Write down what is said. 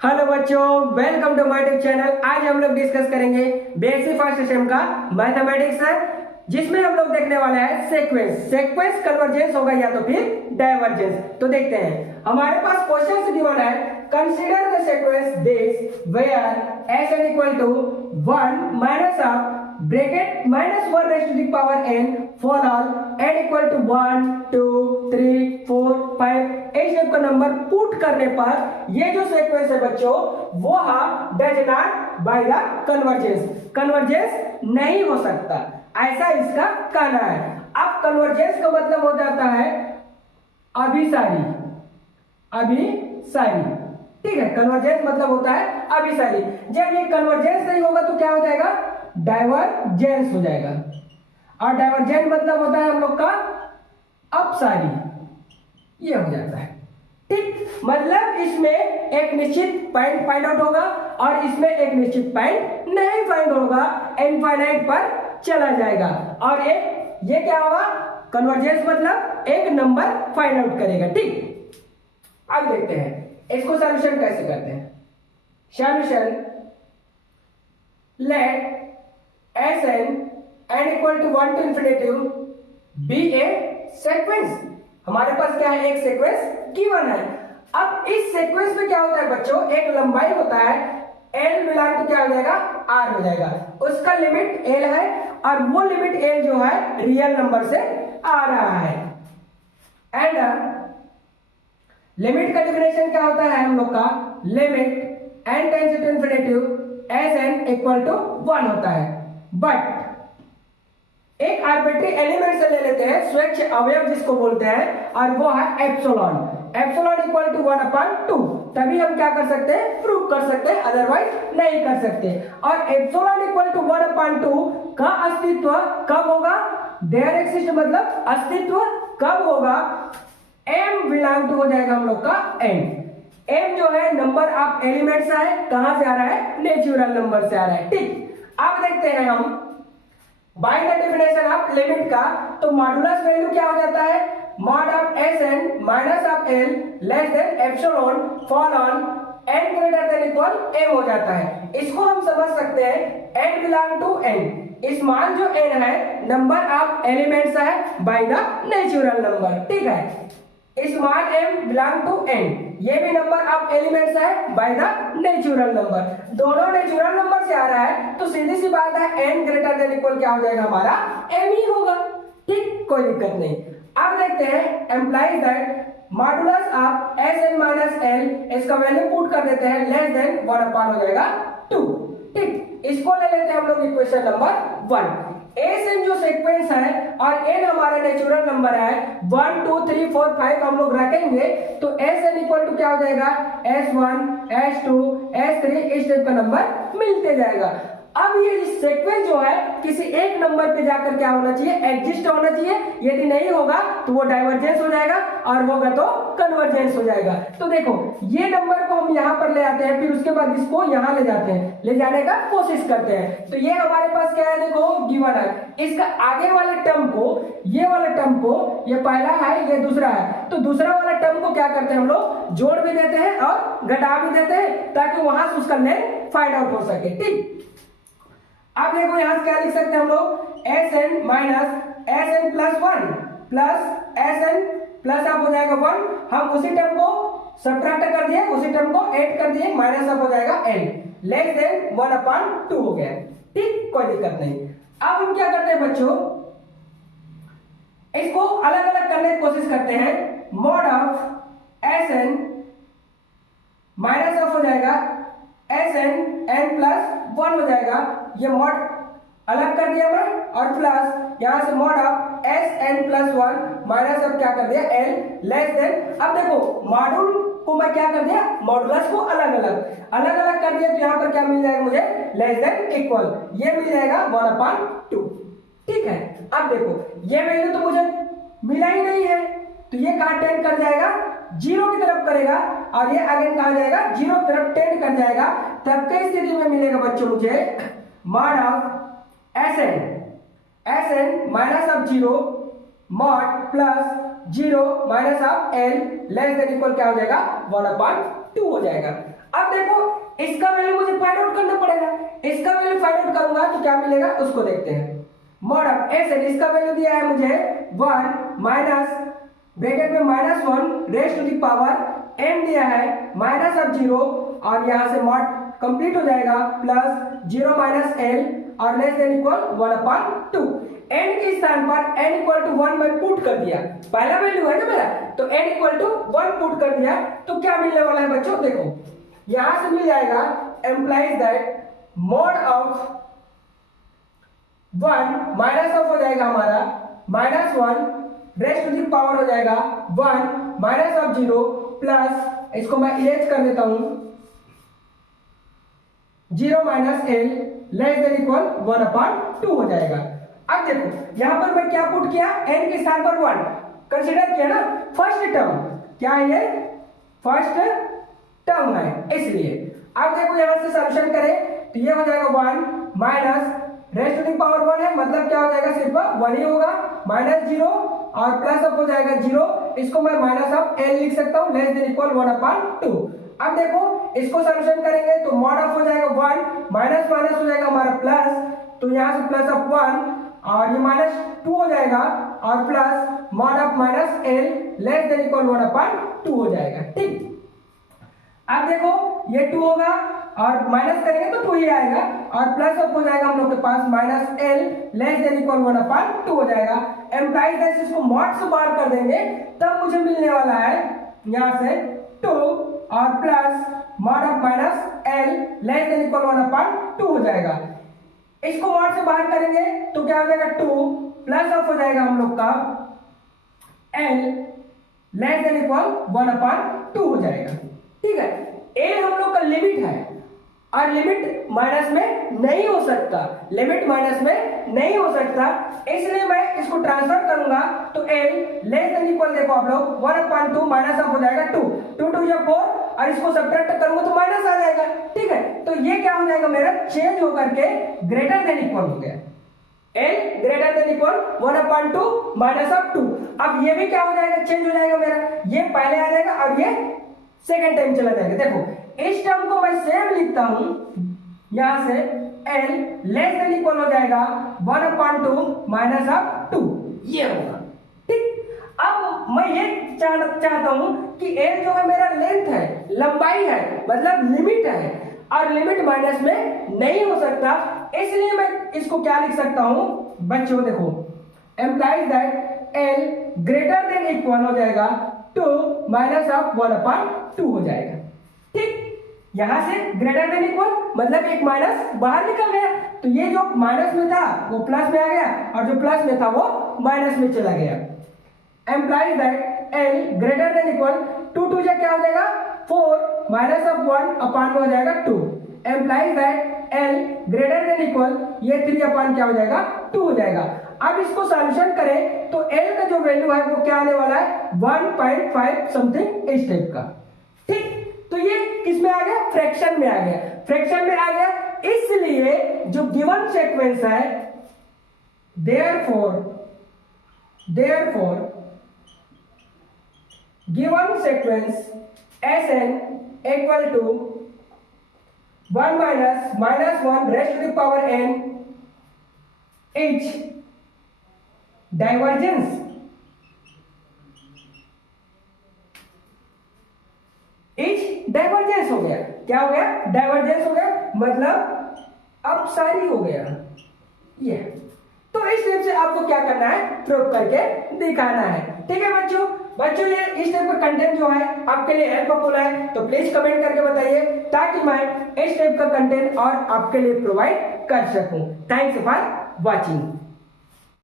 Hello बच्चों, welcome to my YouTube channel. आज हम लोग डिस्कस करेंगे बेसिक फर्स्ट सेम का मैथमेटिक्स है, जिसमें हम लोग देखने वाले हैं सीक्वेंस कन्वर्जेंस होगा या तो फिर डाइवर्जेंस। तो देखते हैं, हमारे पास क्वेश्चन से गिवन है consider the sequence this where S N equal to 1 minus of bracket -1 raised to the power n for all n equal to 1 2 3 4 5 इस टाइप का नंबर पुट करने पर ये जो सीक्वेंस है बच्चों वो does not by the convergence नहीं हो सकता, ऐसा इसका कहना है। अब कन्वर्जेंस का मतलब हो जाता है अभिसारी, ठीक है। कन्वर्जेंस मतलब होता है अभिसारी। जब ये कन्वर्जेंस नहीं होगा तो क्या हो जाएगा, डाइवर्जेंस हो जाएगा। और डाइवर्जेंट मतलब होता है हम लोग का अपसारी, ये हो जाता है, ठीक। मतलब इसमें एक निश्चित पॉइंट फाइंड आउट होगा और इसमें एक निश्चित पॉइंट नहीं फाइंड होगा, इनफाइनाइट पर चला जाएगा। और ये क्या होगा, कन्वर्जेंस मतलब एक नंबर फाइंड आउट करेगा, ठीक। अब देखते हैं इसको सॉल्यूशन कैसे करते हैं। Solution, let S N equal to 1 to infinity be a sequence. हमारे पास क्या है, एक सीक्वेंस गिवन है। अब इस सीक्वेंस में क्या होता है बच्चों, एक लंबाई होता है एल बिलोंग टू क्या हो जाएगा, आर हो जाएगा। उसका लिमिट एल है और वो लिमिट एल जो है रियल नंबर से आ रहा है। एंड लिमिट का डिफिनेशन क्या होता है हम लोग का, limit N tends to infinity S N equal to 1 होता है। बट एक आर्बिट्री एलिमेंट से ले लेते हैं, स्वेच्छ अवयव जिसको बोलते हैं, और वो है एप्सिलॉन इक्वल टू 1/2। तभी हम क्या कर सकते हैं, प्रूव कर सकते हैं, अदरवाइज नहीं कर सकते। और एप्सिलॉन इक्वल टू 1/2 का अस्तित्व कब होगा, देयर एक्सिस्ट मतलब अस्तित्व कब होगा, m बिलोंग टू हो जाएगा हम लोग का m जो है नंबर ऑफ एलिमेंट्स है, कहां से आ रहा है, नेचुरल नंबर से आ रहा है, ठीक। अब देखते हैं हम by the definition of limit का, तो मॉडुलस वैल्यू क्या हो जाता है, mod of S N minus of L less than epsilon for all n greater than equal m हो जाता है। इसको हम समझ सकते हैं n बिलोंग टू n, इस मान जो n है नंबर ऑफ एलिमेंट्स है बाय द नेचुरल नंबर, ठीक है। इस मान m बिलोंग टू n, ये भी नंबर ऑफ एलिमेंट्स है बाय द नेचुरल नंबर। दोनों नेचुरल नंबर से आ रहा है तो सीधी सी बात है n ग्रेटर देन इक्वल क्या हो जाएगा, हमारा m ही होगा, ठीक, कोई दिक्कत नहीं। अब देखते हैं implies that modulus of S N minus L, इसका वैल्यू पुट कर देते हैं लेस देन 1/, हो जाएगा 2, ठीक। इसको ले लेते हैं हम लोग इक्वेशन नंबर 1। एस एन जो सीक्वेंस है और एन हमारा नेचुरल नंबर है, 1 2 3 4 5 हम लोग रखेंगे तो एस एन इक्वल टू क्या हो जाएगा, S1 S2 S3 इस टाइप का नंबर मिलते जाएगा। अब ये सीक्वेंस जो है किसी एक नंबर पे जाकर क्या होना चाहिए, एग्जिस्ट होना चाहिए। यदि नहीं होगा तो वो डाइवर्जेंस हो जाएगा और होगा तो कन्वर्जेंस हो जाएगा। तो देखो ये नंबर को हम यहाँ पर ले आते हैं, फिर उसके बाद इसको यहाँ ले जाते हैं, ले जाने का कोशिश करते हैं। तो ये हमारे पास क्या है, देखो गिवन है। इसका आगे वाले टर्म को, ये वाला टर्म को, ये पहला है ये दूसरा है, तो दूसरा वाला टर्म को क्या करते हैं हम लोग, जोड़ भी देते हैं और घटा भी देते हैं ताकि वहां से उसका लेंथ फाइंड आउट हो सके, ठीक। अब देखो यहां से क्या लिख सकते हैं हम लोग, S N minus S N plus 1 plus S N plus अब हो जाएगा 1। हम उसी टर्म को सब्ट्रैक्ट कर दिए, उसी टर्म को ऐड कर दिए, माइनस अब हो जाएगा n लेस देन 1/2 हो गया, ठीक, कोई दिक्कत नहीं। अब हम क्या करते हैं बच्चों, इसको अलग अलग करने की कोशिश करते हैं। Mod of S N minus of हो जाएगा एस एन एन प्लस 1 हो जाएगा, ये मॉड अलग कर दिया मैं, और प्लस यहां से mod of S N plus 1 minus अब क्या कर दिया एल लेस देन। अब देखो मॉड्यूल को मैं क्या कर दिया, मॉडुलस को अलग अलग कर दिया, तो यहां पर क्या मिल जाएगा मुझे, लेस देन इक्वल, ये मिल जाएगा 1/2, ठीक है। अब देखो ये वैल्यू तो मुझे मिला ही नहीं है, तो ये कहां टेंड कर जाएगा, 0 की तरफ करेगा, और ये अगेन कहां जाएगा, 0 की तरफ टेंड कर जाएगा। तब के स्थिति में मिलेगा बच्चों मुझे mod of S N minus of 0 mod plus 0 minus of L less than equal क्या हो जाएगा, 1/2 हो जाएगा। अब देखो इसका वैल्यू मुझे फाइंड आउट करना पड़ेगा। इसका वैल्यू फाइंड आउट करूंगा तो क्या मिलेगा उसको देखते हैं। मॉड ऑफ एस एन, इसका वैल्यू दिया है मुझे 1 माइनस ब्रैकेट में -1 raise to the power N दिया है माइनस ऑफ 0 और यहाँ से मॉड कंप्लीट हो जाएगा प्लस 0 माइनस एल और लेस देन इक्वल 1/2। एन के स्थान पर n इक्वल टू 1 मैं पुट कर दिया, पहला वैल्यू है ना मेरा, तो n इक्वल टू 1 पुट कर दिया तो क्या मिलने वाला है बच्चों, देखो यहां से मिल जाएगा implies that mod of 1 minus of हो जाएगा हमारा -1 रेज टू दी पावर हो जाएगा 1 माइनस ऑफ 0 प्लस इसको मैं इरेज कर देता हूं 0 minus L less than equal 1/2 हो जाएगा। अब देखो यहां पर मैं क्या पुट किया, n के स्थान पर 1 कंसीडर किया ना, फर्स्ट टर्म क्या है, ये फर्स्ट टर्म है इसलिए। अब देखो यहां से सॉल्यूशन करें तो ये हो जाएगा 1 minus raise to the power 1 है मतलब क्या हो जाएगा, सिर्फ 1 ही होगा, -0 और प्लस अप हो जाएगा 0, इसको मैं माइनस ऑफ l लिख सकता हूं लेस देन इक्वल 1/2। अब देखो इसको सॉल्यूशन करेंगे तो मॉड ऑफ हो जाएगा 1 माइनस माइनस हो जाएगा हमारा प्लस, तो यहां से प्लस ऑफ 1 और ये -2 हो जाएगा और plus mod of minus L less than equal 1/2 हो जाएगा। ठीक, अब देखो ये 2 होगा और माइनस करेंगे तो 2 ही आएगा और प्लस अप हो जाएगा हम लोग के पास minus L less than equal 1/2 हो जाएगा। एम्प्लाइज दैट इसको मॉड से बाहर कर देंगे तब मुझे मिलने वाला है यहां से 2 और plus mod of minus L less than equal 1/2 हो जाएगा। इसको मॉड से बाहर करेंगे तो क्या हो जाएगा 2 प्लस ऑफ हो जाएगा हम लोग का एल लेस देन इक्वल 1/2 हो जाएगा। ठीक है, एल हम लोग का लिमिट है और लिमिट माइनस में नहीं हो सकता, लिमिट माइनस में नहीं हो सकता, इसलिए मैं इसको ट्रांसफर करूंगा तो एल लेस देन इक्वल देखो आप लोग 1/2 माइनस ऑफ हो जाएगा 2 2 2 4 और इसको सब्ट्रैक्ट करूंगा तो माइनस आ जाएगा। ठीक है, तो ये क्या हो जाएगा मेरा चेंज होकर के ग्रेटर देन इक्वल हो गया, L greater than equal 1/2 minus of 2। अब ये भी क्या हो जाएगा, चेंज हो जाएगा मेरा, ये पहले आ जाएगा और ये सेकेंड टाइम चला जाएगा। देखो इस टर्म को मैं सेम लिखता हूं, यहां से l लेस देन इक्वल हो जाएगा 1/2 माइनस ऑफ 2, ये होगा। ठीक, अब मैं ये चाहता हूं कि l जो है मेरा लेंथ है, लंबाई है, मतलब लिमिट है और लिमिट माइनस में नहीं हो सकता, इसलिए मैं इसको क्या लिख सकता हूं बच्चों, देखो implies that l greater than equal हो जाएगा 2 माइनस ऑफ 1/2 हो जाएगा। ठीक, यहां से ग्रेटर देन इक्वल मतलब एक माइनस बाहर निकल गया, तो ये जो माइनस में था वो प्लस में आ गया और जो प्लस में था वो माइनस में चला गया। Implies that L greater than equal 2 2 जा क्या हो जाएगा 4 माइनस ऑफ 1/में हो जाएगा 2। Implies that L greater than equal ये 3 क्या हो जाएगा 2 हो जाएगा। अब इसको सॉल्यूशन करें तो एल का जो वैल्यू है वो क्या आने वाला है 1.5 समथिंग इस टाइप का। ठीक, तो ये किस में आ गया, फ्रैक्शन में आ गया, फ्रैक्शन में आ गया, इसलिए जो गिवन सीक्वेंस है therefore given sequence Sn equal to 1 minus 1 raise to the power n is divergence divergence हो गया। क्या हो गया, डाइवर्जेंस हो गया, मतलब अपसारी हो गया ये। तो इस टाइप से आपको क्या करना है, प्रूव करके दिखाना है। ठीक है बच्चों ये इस टाइप का कंटेंट जो है आपके लिए हेल्पफुल है तो प्लीज कमेंट करके बताइए ताकि मैं इस टाइप का कंटेंट और आपके लिए प्रोवाइड कर सकूं। Thanks for watching.